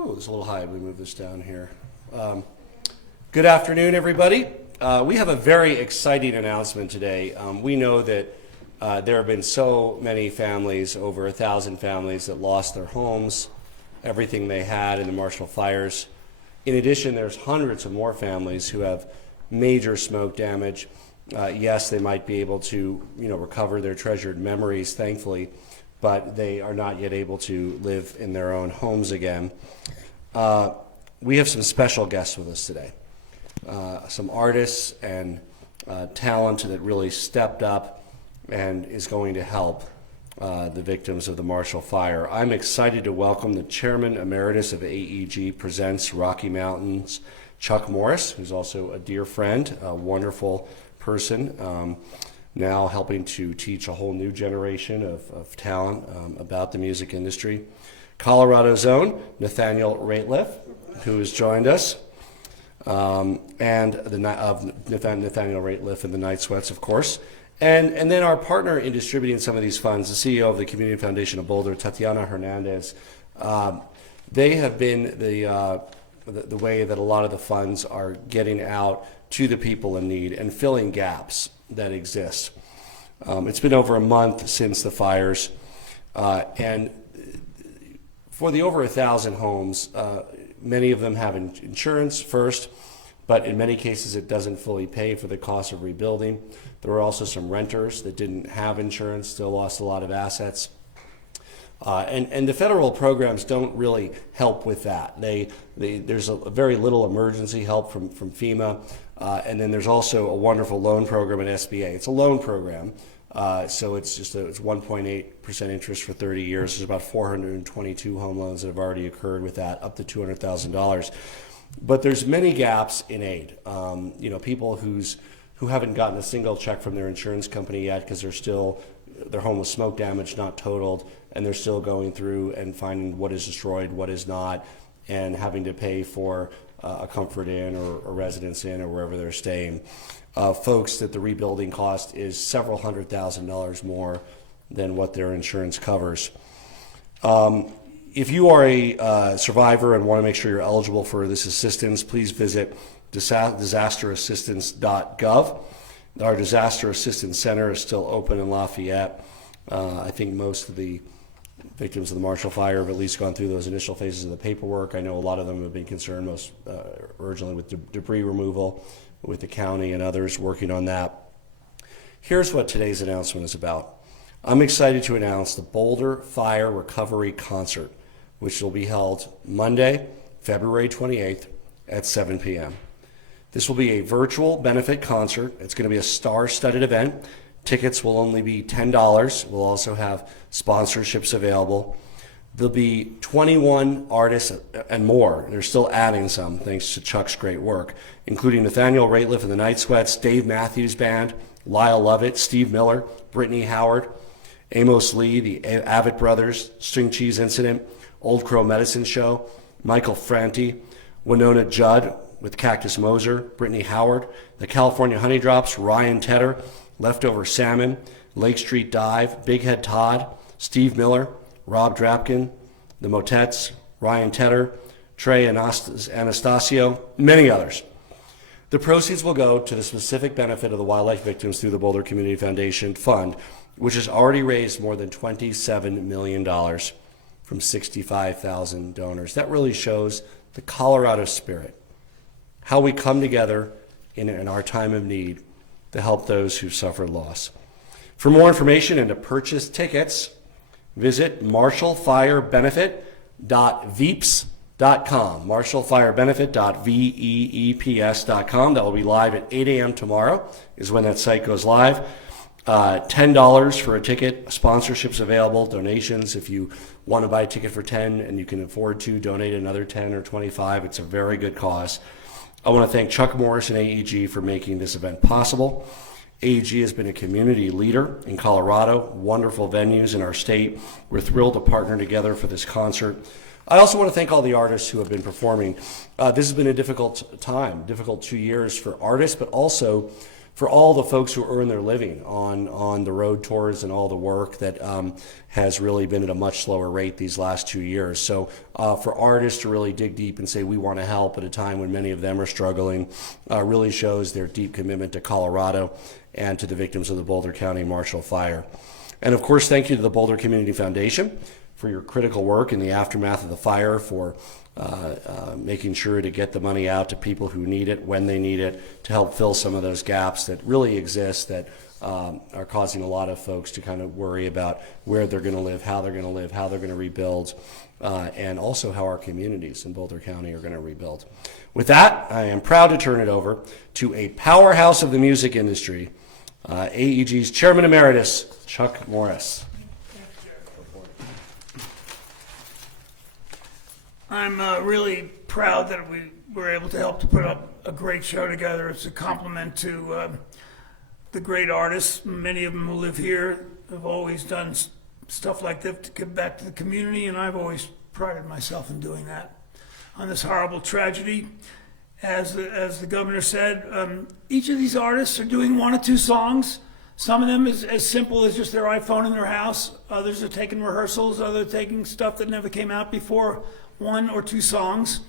Oh, it's a little high. We move this down here. Good afternoon, everybody. We have a very exciting announcement today. We know that there have been so many families, over 1,000 families, that lost their homes, everything they had in the Marshall fires. In addition, there's hundreds of more families who have major smoke damage. Yes, they might be able to, recover their treasured memories, thankfully, but they are not yet able to live in their own homes again. We have some special guests with us today. Some artists and talent that really stepped up and is going to help the victims of the Marshall Fire. I'm excited to welcome the Chairman Emeritus of AEG Presents Rocky Mountains, Chuck Morris, who's also a dear friend, a wonderful person, now helping to teach a whole new generation of talent about the music industry. Colorado's own Nathaniel Raitliff, who has joined us, and Nathaniel Raitliff and the Night Sweats, of course. And then our partner in distributing some of these funds, the CEO of the Community Foundation of Boulder, Tatiana Hernandez. They have been the way that a lot of the funds are getting out to the people in need and filling gaps that exist. It's been over a month since the fires, and for the over 1,000 homes, many of them have insurance first, but in many cases it doesn't fully pay for the cost of rebuilding. There were also some renters that didn't have insurance, still lost a lot of assets. And the federal programs don't really help with that. There's a very little emergency help from FEMA, and then there's also a wonderful loan program at SBA. It's a loan program, so it's 1.8% interest for 30 years. There's about 422 home loans that have already occurred with that, up to $200,000. But there's many gaps in aid. People who haven't gotten a single check from their insurance company yet because their home was smoke damage, not totaled, and they're still going through and finding what is destroyed, what is not, and having to pay for a Comfort Inn or a Residence Inn or wherever they're staying. Folks that the rebuilding cost is several $100,000 more than what their insurance covers. If you are a survivor and want to make sure you're eligible for this assistance, please visit disasterassistance.gov. Our Disaster Assistance Center is still open in Lafayette. I think most of the victims of the Marshall Fire have at least gone through those initial phases of the paperwork. I know a lot of them have been concerned most originally with debris removal, with the county and others working on that. Here's what today's announcement is about. I'm excited to announce the Boulder Fire Recovery Concert, which will be held Monday, February 28th at 7 p.m. This will be a virtual benefit concert. It's going to be a star-studded event. Tickets will only be $10. We'll also have sponsorships available. There'll be 21 artists and more. They're still adding some, thanks to Chuck's great work, including Nathaniel Raitliff and the Night Sweats, Dave Matthews Band, Lyle Lovett, Steve Miller, Brittany Howard, Amos Lee, the Avett Brothers, String Cheese Incident, Old Crow Medicine Show, Michael Franti, Winona Judd with Cactus Moser, Brittany Howard, the California Honey Drops, Ryan Tedder, Leftover Salmon, Lake Street Dive, Big Head Todd, Steve Miller, Rob Drapkin, the Motets, Ryan Tedder, Trey Anastasio, many others. The proceeds will go to the specific benefit of the wildlife victims through the Boulder Community Foundation Fund, which has already raised more than $27 million from 65,000 donors. That really shows the Colorado spirit, how we come together in our time of need to help those who've suffered loss. For more information and to purchase tickets, visit marshallfirebenefit.veeps.com, marshallfirebenefit.veeps.com. That will be live at 8 a.m. tomorrow is when that site goes live. $10 for a ticket, sponsorships available, donations. If you want to buy a ticket for $10 and you can afford to donate another $10 or $25, it's a very good cause. I want to thank Chuck Morris and AEG for making this event possible. AEG has been a community leader in Colorado, wonderful venues in our state. We're thrilled to partner together for this concert. I also want to thank all the artists who have been performing. This has been a difficult time, difficult 2 years for artists, but also for all the folks who earn their living on the road tours and all the work that has really been at a much slower rate these last 2 years. So for artists to really dig deep and say we want to help at a time when many of them are struggling really shows their deep commitment to Colorado and to the victims of the Boulder County Marshall Fire. And of course, thank you to the Boulder Community Foundation for your critical work in the aftermath of the fire, for making sure to get the money out to people who need it, when they need it, to help fill some of those gaps that really exist that are causing a lot of folks to kind of worry about where they're going to live, how they're going to live, how they're going to rebuild, and also how our communities in Boulder County are going to rebuild. With that, I am proud to turn it over to a powerhouse of the music industry, AEG's Chairman Emeritus, Chuck Morris. I'm really proud that we were able to help to put up a great show together. It's a compliment to the great artists. Many of them who live here have always done stuff like that to give back to the community, and I've always prided myself in doing that. On this horrible tragedy, as the governor said, each of these artists are doing 1 or 2 songs. Some of them is as simple as just their iPhone in their house. Others are taking rehearsals. Others are taking stuff that never came out before, 1 or 2 songs.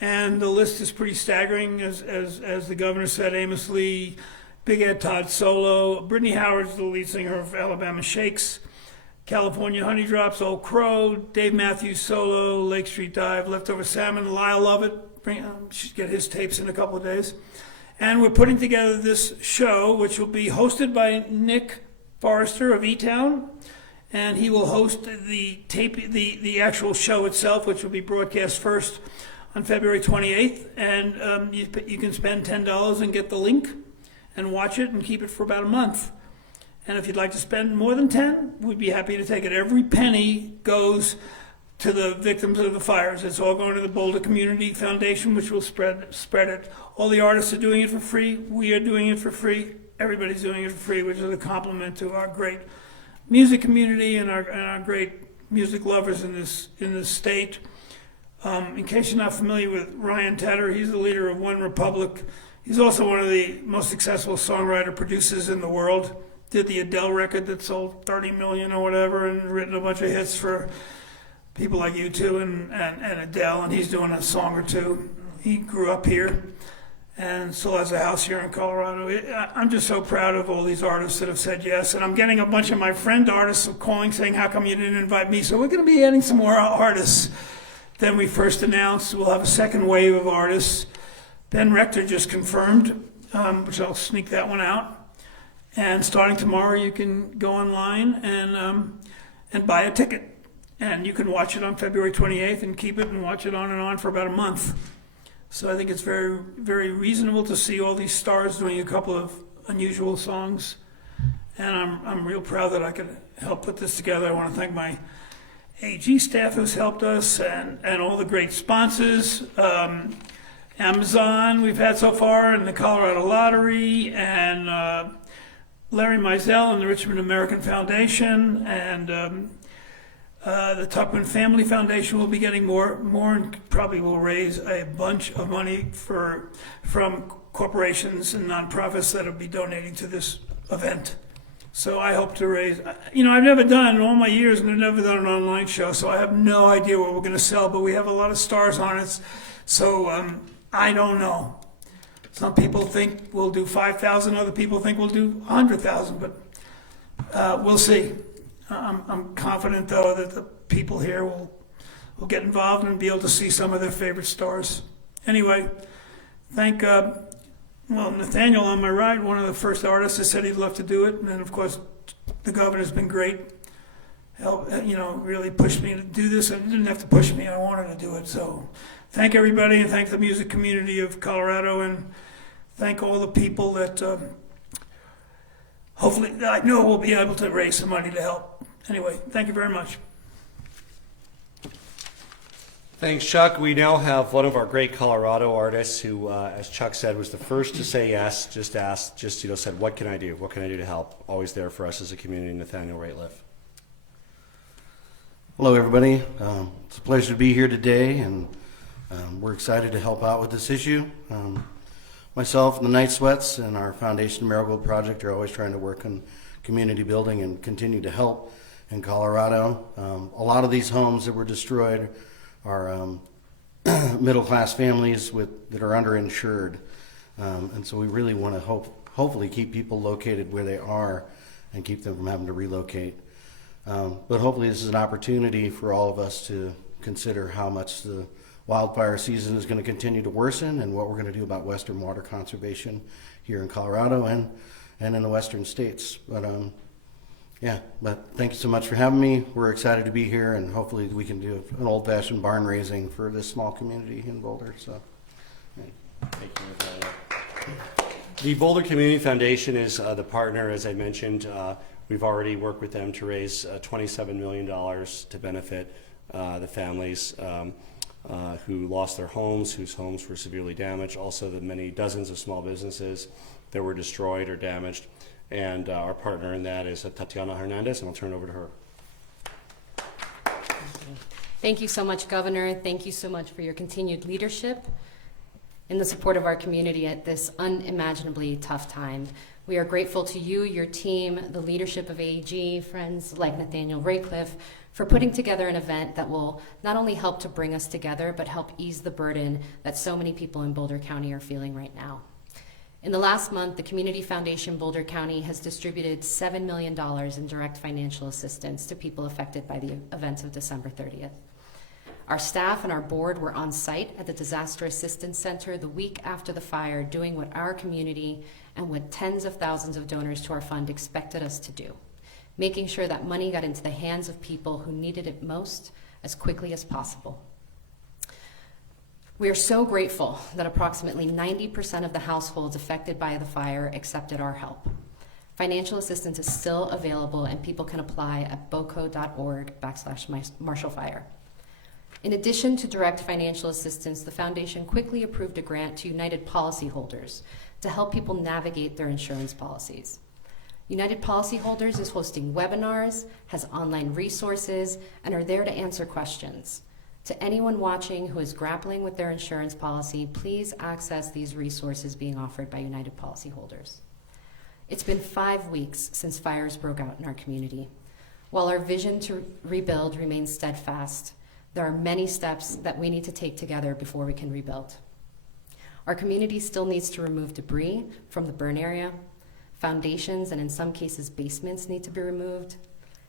And the list is pretty staggering, as the governor said, Amos Lee, Big Ed Todd solo, Brittany Howard's the lead singer of Alabama Shakes, California Honey Drops, Old Crow, Dave Matthews solo, Lake Street Dive, Leftover Salmon, Lyle Lovett, should get his tapes in a couple of days. And we're putting together this show, which will be hosted by Nick Forrester of E-Town, and he will host the actual show itself, which will be broadcast first on February 28th. And you can spend $10 and get the link and watch it and keep it for about a month. And if you'd like to spend more than 10, we'd be happy to take it. Every penny goes to the victims of the fires. It's all going to the Boulder Community Foundation, which will spread it. All the artists are doing it for free. We are doing it for free. Everybody's doing it for free, which is a compliment to our great music community and our great music lovers in this state. In case you're not familiar with Ryan Tedder, he's the leader of One Republic. He's also one of the most successful songwriter producers in the world. Did the Adele record that sold 30 million or whatever, and written a bunch of hits for people like U2 and Adele, and he's doing a song or two. He grew up here and still has a house here in Colorado. I'm just so proud of all these artists that have said yes, and I'm getting a bunch of my friend artists calling saying, how come you didn't invite me? So we're going to be adding some more artists than we first announced. We'll have a second wave of artists. Ben Rector just confirmed, which I'll sneak that one out. And starting tomorrow, you can go online and buy a ticket. And you can watch it on February 28th and keep it and watch it on and on for about a month. So I think it's very, very reasonable to see all these stars doing a couple of unusual songs. And I'm real proud that I could help put this together. I want to thank my AG staff who's helped us and all the great sponsors. Amazon we've had so far, and the Colorado Lottery, and Larry Mizell and the Richmond American Foundation, and the Tuckman Family Foundation will be getting more and probably will raise a bunch of money from corporations and nonprofits that will be donating to this event. So I hope to raise, I've never done in all my years, and I've never done an online show, so I have no idea what we're going to sell, but we have a lot of stars on it, so I don't know. Some people think we'll do 5,000, other people think we'll do 100,000, but we'll see. I'm confident, though, that the people here will get involved and be able to see some of their favorite stars. Anyway, thank Nathaniel on my right, one of the first artists that said he'd love to do it, and then of course the governor's been great. Really pushed me to do this. I didn't have to push me; I wanted to do it. So, thank everybody, and thank the music community of Colorado, and thank all the people that hopefully I know we'll be able to raise some money to help. Anyway, thank you very much. Thanks, Chuck. We now have one of our great Colorado artists who, as Chuck said, was the first to say yes, said, what can I do? What can I do to help? Always there for us as a community, Nathaniel Raitliff. Hello, everybody. It's a pleasure to be here today, and we're excited to help out with this issue. Want myself and the Night Sweats and our Foundation Marigold Project are always trying to work on community building and continue to help in Colorado. A lot of these homes that were destroyed are middle-class families that are underinsured. And so we really want to hopefully keep people located where they are and keep them from having to relocate. But hopefully this is an opportunity for all of us to consider how much the wildfire season is going to continue to worsen and what we're going to do about western water conservation here in Colorado and in the western states. But but thank you so much for having me. We're excited to be here, and hopefully we can do an old-fashioned barn raising for this small community in Boulder. So, Thank you, Nathaniel. The Boulder Community Foundation is the partner, as I mentioned. We've already worked with them to raise $27 million to benefit the families who lost their homes, whose homes were severely damaged, also the many dozens of small businesses that were destroyed or damaged. And our partner in that is Tatiana Hernandez, and I'll turn it over to her. Thank you so much, Governor. Thank you so much for your continued leadership in the support of our community at this unimaginably tough time. We are grateful to you, your team, the leadership of AEG, friends like Nathaniel Raitliff, for putting together an event that will not only help to bring us together, but help ease the burden that so many people in Boulder County are feeling right now. In the last month, the Community Foundation Boulder County has distributed $7 million in direct financial assistance to people affected by the events of December 30th. Our staff and our board were on site at the Disaster Assistance Center the week after the fire, doing what our community and what tens of thousands of donors to our fund expected us to do, making sure that money got into the hands of people who needed it most as quickly as possible. We are so grateful that approximately 90% of the households affected by the fire accepted our help. Financial assistance is still available, and people can apply at boco.org/MarshallFire. In addition to direct financial assistance, the foundation quickly approved a grant to United policyholders to help people navigate their insurance policies. United Policyholders is hosting webinars, has online resources, and are there to answer questions. To anyone watching who is grappling with their insurance policy, please access these resources being offered by United Policyholders. It's been 5 weeks since fires broke out in our community. While our vision to rebuild remains steadfast, there are many steps that we need to take together before we can rebuild. Our community still needs to remove debris from the burn area. Foundations and in some cases basements need to be removed.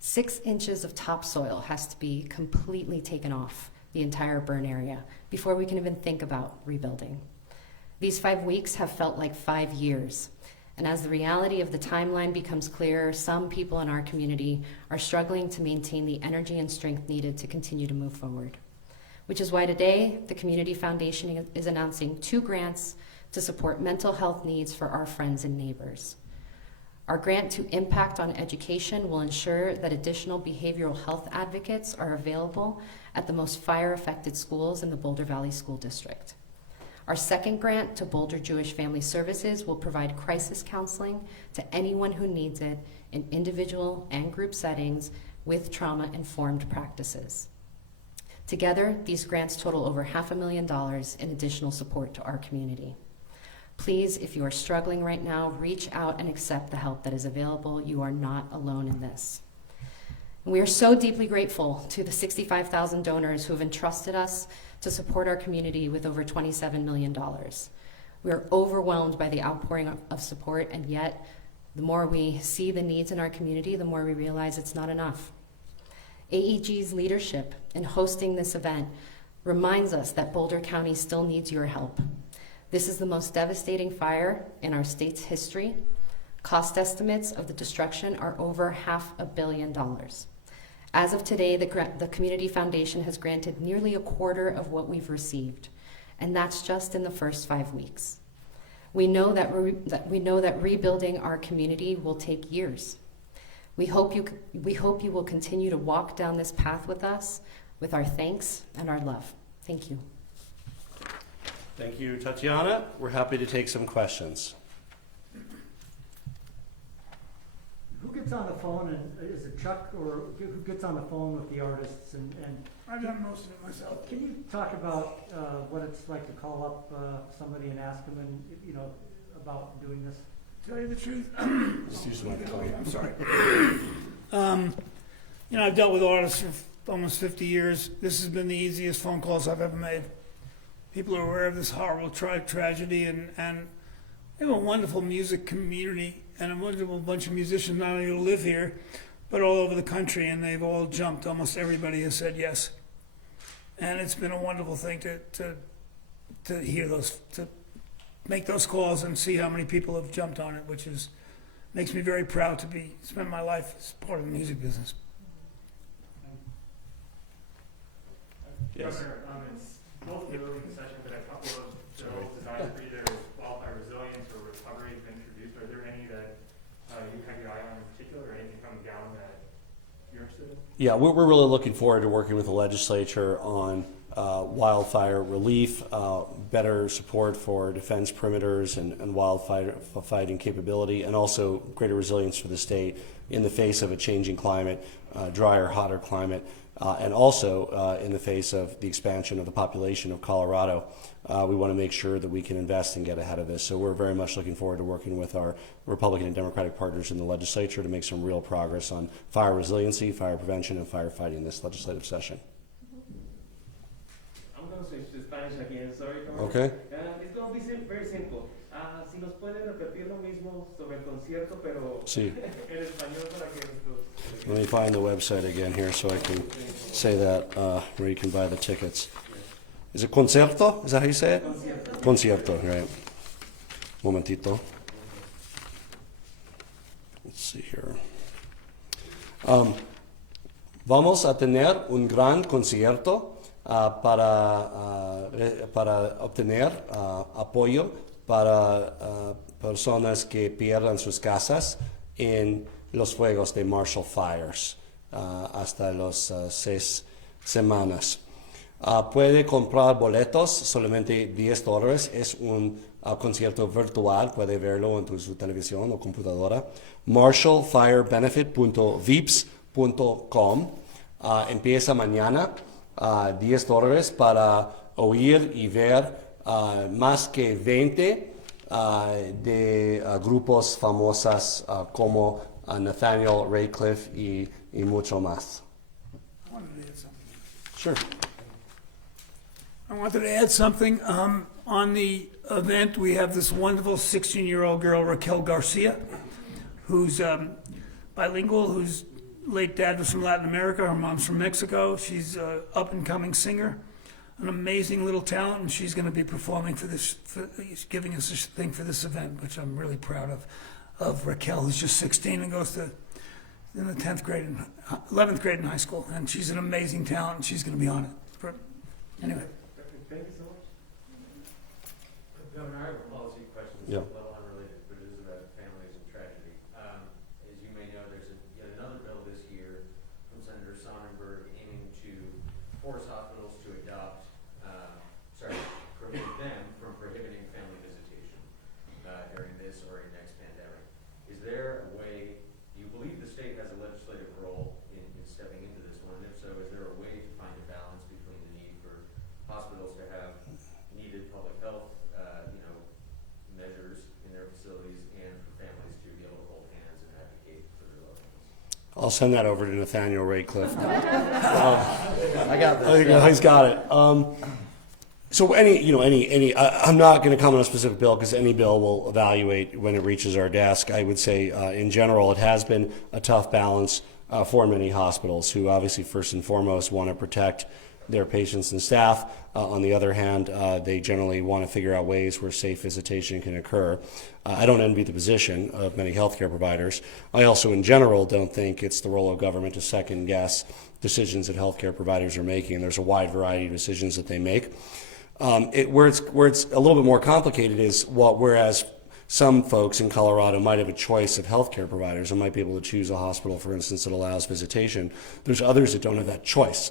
6 inches of topsoil has to be completely taken off the entire burn area before we can even think about rebuilding. These 5 weeks have felt like 5 years. And as the reality of the timeline becomes clearer, some people in our community are struggling to maintain the energy and strength needed to continue to move forward. Which is why today, the Community Foundation is announcing 2 grants to support mental health needs for our friends and neighbors. Our grant to Impact on Education will ensure that additional behavioral health advocates are available at the most fire-affected schools in the Boulder Valley School District. Our second grant to Boulder Jewish Family Services will provide crisis counseling to anyone who needs it in individual and group settings with trauma-informed practices. Together, these grants total over $500,000 in additional support to our community. Please, if you are struggling right now, reach out and accept the help that is available. You are not alone in this. And we are so deeply grateful to the 65,000 donors who have entrusted us to support our community with over $27 million. We are overwhelmed by the outpouring of support, and yet the more we see the needs in our community, the more we realize it's not enough. AEG's leadership in hosting this event reminds us that Boulder County still needs your help. This is the most devastating fire in our state's history. Cost estimates of the destruction are over $500 million. As of today, the Community Foundation has granted nearly a quarter of what we've received, and that's just in the first 5 weeks. We know that rebuilding our community will take years. We hope you will continue to walk down this path with us, with our thanks and our love. Thank you. Thank you, Tatiana. We're happy to take some questions. Who gets gets on the phone, and is it Chuck or who gets on the phone with the artists? And I've done most of it myself. can you talk about what it's like to call up somebody and ask them, and about doing this? Tell you the truth, Just use my I'm sorry. I've dealt with artists for almost 50 years. This has been the easiest phone calls I've ever made. People are aware of this horrible tragedy, and we have a wonderful music community and a wonderful bunch of musicians not only who live here, but all over the country, and they've all jumped. Almost everybody has said yes. And it's been a wonderful thing to hear those, to make those calls and see how many people have jumped on it, which makes me very proud to spend my life as part of the music business. Yes. Governor, it's mostly early in the session, but a couple of bills designed for either wildfire resilience or recovery have been introduced. Are there any that you have your eye on in particular, or anything coming down that you're interested in? Yeah, we're really looking forward to working with the legislature on wildfire relief, better support for defense perimeters and wildfire fighting capability, and also greater resilience for the state in the face of a changing climate, drier, hotter climate, and also in the face of the expansion of the population of Colorado. We want to make sure that we can invest and get ahead of this. So we're very much looking forward to working with our Republican and Democratic partners in the legislature to make some real progress on fire resiliency, fire prevention, and firefighting this legislative session. I'm going to switch to Spanish again, sorry. Okay. It's going to be very simple. Si nos puede repetir lo mismo sobre el concierto, pero Sí. en español para que nuestros... Let me find the website again here so I can say that where you can buy the tickets. Is it concierto? Is that how you say it? Concierto, right. Momentito. Let's see here. Vamos a tener un gran concierto para obtener apoyo para personas que pierdan sus casas en los fuegos de Marshall Fires hasta los 6 semanas. Puede comprar boletos, solamente $10. Es un concierto virtual, puede verlo en su televisión o computadora. marshallfirebenefit.vips.com. Empieza mañana, $10 para oír y ver más que 20 de grupos famosos como Nathaniel Raitliff y mucho más. I wanted to add something. Sure. I wanted to add something. On the event, we have this wonderful 16-year-old girl, Raquel Garcia, who's bilingual, whose late dad was from Latin America, her mom's from Mexico. She's an up-and-coming singer, an amazing little talent, and she's going to be performing for this, giving us this thing for this event, which I'm really proud of Raquel, who's just 16 and goes to in the 10th grade and 11th grade in high school, and she's an amazing talent, and she's going to be on it. Anyway. Thank you so much. Governor, I have a policy question. It's Yeah. a little unrelated, but it is about families and tragedy. As you may know, there's yet another bill this year from Senator Sonnenberg aiming to force hospitals to prohibit them from prohibiting family visitation during this or in next pandemic. Is there a way, do you believe the state has a legislative role in stepping into this one? And if so, is there a way to find a balance between the need for hospitals to have needed public health measures in their facilities and for families to be able to hold hands and advocate for their loved ones? I'll send that over to Nathaniel Raitliff. I got this. There you go, he's got it. So I'm not going to comment on a specific bill because any bill will evaluate when it reaches our desk. I would say in general it has been a tough balance for many hospitals who obviously first and foremost want to protect their patients and staff. On the other hand, they generally want to figure out ways where safe visitation can occur. I don't envy the position of many healthcare providers. I also in general don't think it's the role of government to second guess decisions that healthcare providers are making. There's a wide variety of decisions that they make. Where it's a little bit more complicated is whereas some folks in Colorado might have a choice of healthcare providers and might be able to choose a hospital, for instance, that allows visitation. There's others that don't have that choice,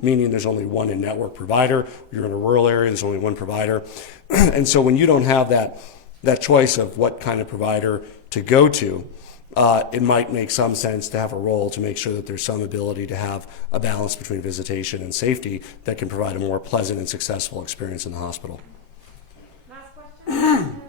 meaning there's only one in-network provider. You're in a rural area, there's only one provider. And so when you don't have that choice of what kind of provider to go to, it might make some sense to have a role to make sure that there's some ability to have a balance between visitation and safety that can provide a more pleasant and successful experience in the hospital. Last question?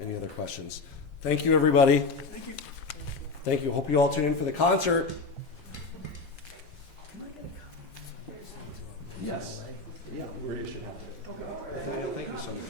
Any other questions? Thank you, everybody. Thank you. Thank you. Hope you all tune in for the concert. Yes. Yeah, we should have to. Nathaniel, thank you so much.